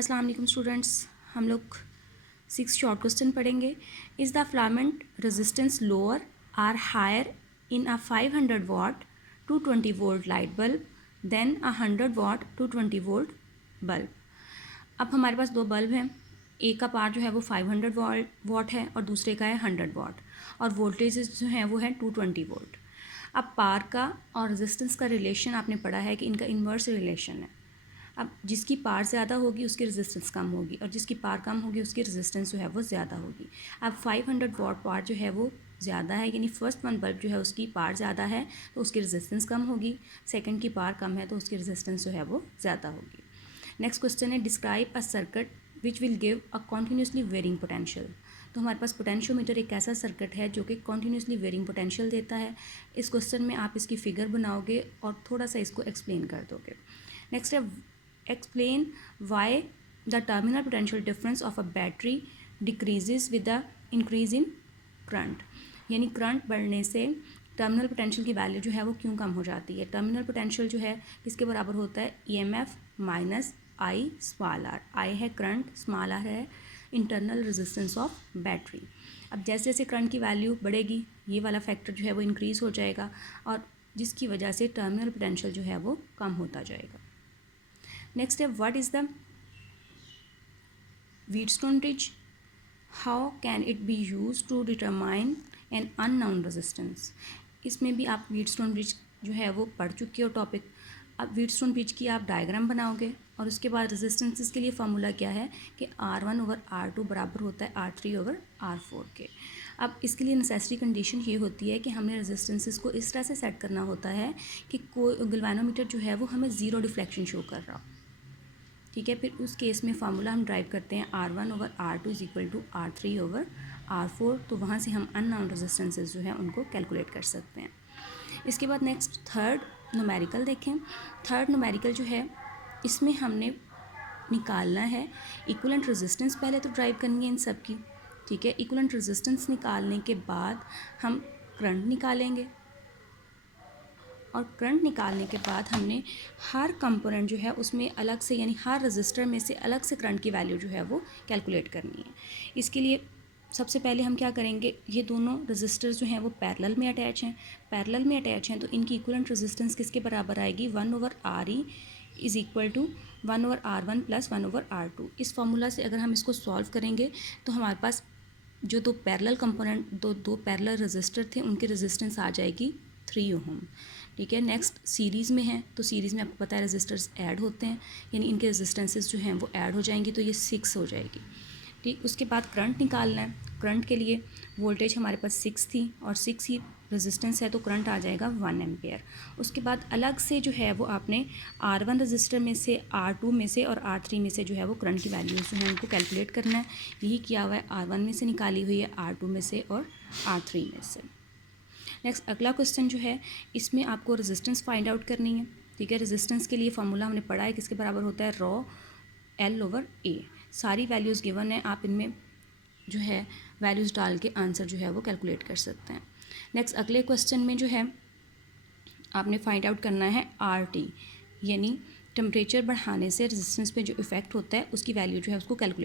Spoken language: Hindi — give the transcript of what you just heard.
अस्सलाम वालेकुम स्टूडेंट्स, हम लोग 6 शॉर्ट क्वेश्चन पढ़ेंगे. Is the filament resistance lower or higher in a 500 watt 220 volt light bulb then a 100 watt 220 volt bulb. अब हमारे पास दो बल्ब हैं. एक का पार जो है वो 500 वाट है और दूसरे का है 100 वाट, और वोल्टेज जो है वो है 220 वोल्ट. अब पार का और रेजिस्टेंस का रिलेशन आपने पढ़ा है कि इनका इन्वर्स रिलेशन है. अब जिसकी पार ज़्यादा होगी उसकी रेजिस्टेंस कम होगी, और जिसकी पार कम होगी उसकी रेजिस्टेंस जो है वो ज़्यादा होगी. अब 500 वाट पार जो है वो ज़्यादा है, यानी फर्स्ट वन बल्ब जो है उसकी पार ज़्यादा है तो उसकी रेजिस्टेंस कम होगी. सेकंड की पार कम है तो उसकी रेजिस्टेंस जो है वो ज़्यादा होगी. नेक्स्ट क्वेश्चन है, describe a circuit which will give a continuously varying potential. तो हमारे पास पोटेंशियोमीटर एक ऐसा सर्किट है जो कि कॉन्टीन्यूसली वेरिंग पोटेंशियल देता है. इस क्वेश्चन में आप इसकी फिगर बनाओगे और थोड़ा सा इसको एक्सप्लेन कर दोगे. नेक्स्ट है, explain why the terminal potential difference of a battery decreases with the increase in current. यानी करंट बढ़ने से टर्मिनल पोटेंशियल की वैल्यू जो है वो क्यों कम हो जाती है. टर्मिनल पोटेंशियल जो है किसके बराबर होता है, EMF minus I small R. I है करंट, स्मॉल आर है इंटरनल रेजिस्टेंस ऑफ बैटरी. अब जैसे जैसे करंट की वैल्यू बढ़ेगी ये वाला फैक्टर जो है वो इंक्रीज़ हो जाएगा, और जिसकी वजह से टर्मिनल पोटेंशियल जो है वो कम होता जाएगा. नेक्स्ट है, what is the Wheatstone bridge, how can it be use to determine an unknown resistance. इसमें भी आप व्हीटस्टोन ब्रिज जो है वो पढ़ चुके हो टॉपिक. अब व्हीटस्टोन ब्रिज की आप डायग्राम बनाओगे और उसके बाद रेजिस्टेंसेस के लिए फार्मूला क्या है कि R1/R2 बराबर होता है R3/R4 के. अब इसके लिए नेसेसरी कंडीशन ये होती है कि हमने रेजिस्टेंसेस को इस तरह से सेट करना होता है कि कोई गैल्वेनोमीटर जो है वो हमें ज़ीरो डिफ्लेक्शन शो कर रहा हो. ठीक है, फिर उस केस में फार्मूला हम ड्राइव करते हैं R1/R2 is equal to R3/R4. तो वहाँ से हम अननोन रेजिस्टेंसेस जो है उनको कैलकुलेट कर सकते हैं. इसके बाद नेक्स्ट थर्ड न्यूमेरिकल देखें. थर्ड न्यूमेरिकल जो है इसमें हमने निकालना है इक्विवेलेंट रेजिस्टेंस. पहले तो ड्राइव करनी है इन सब की. ठीक है, इक्विवेलेंट रेजिस्टेंस निकालने के बाद हम करंट निकालेंगे, और करंट निकालने के बाद हमने हर कंपोनेंट जो है उसमें अलग से, यानी हर रजिस्टर में से अलग से करंट की वैल्यू जो है वो कैलकुलेट करनी है. इसके लिए सबसे पहले हम क्या करेंगे, ये दोनों रजिस्टर्स जो हैं वो पैरेलल में अटैच हैं. पैरेलल में अटैच हैं तो इनकी इक्विवेलेंट रेजिस्टेंस किसके बराबर आएगी, 1/RE is equal to 1/R1 plus 1/R2. इस फार्मूला से अगर हम इसको सॉल्व करेंगे तो हमारे पास जो दो पैरेलल कंपोनेंट, दो पैरेलल रजिस्टर थे उनकी रेजिस्टेंस आ जाएगी 3 ओम. ठीक है, नेक्स्ट सीरीज़ में है तो सीरीज़ में आपको पता है रेजिस्टर्स ऐड होते हैं, यानी इनके रेजिस्टेंसेस जो हैं वो ऐड हो जाएंगी तो ये 6 हो जाएगी. ठीक, उसके बाद करंट निकालना है. करंट के लिए वोल्टेज हमारे पास 6 थी और 6 ही रेजिस्टेंस है तो करंट आ जाएगा 1 एम्पेयर. उसके बाद अलग से जो है वो आपने R1 रजिस्टर में से, R2 में से और R3 में से जो है वो करंट की वैल्यूज़ जो हैं उनको कैलकुलेट करना है. यही किया हुआ है, R1 में से निकाली हुई है, R2 में से और R3 में से. नेक्स्ट अगला क्वेश्चन जो है इसमें आपको रेजिस्टेंस फाइंड आउट करनी है. ठीक है, रेजिस्टेंस के लिए फार्मूला हमने पढ़ा है किसके बराबर होता है, रॉ L/A. सारी वैल्यूज़ गिवन है, आप इनमें जो है वैल्यूज़ डाल के आंसर जो है वो कैलकुलेट कर सकते हैं. नेक्स्ट अगले क्वेश्चन में जो है आपने फाइंड आउट करना है RT, यानी टेम्परेचर बढ़ाने से रेजिस्टेंस पे जो इफेक्ट होता है उसकी वैल्यू जो है उसको कैलकुलेट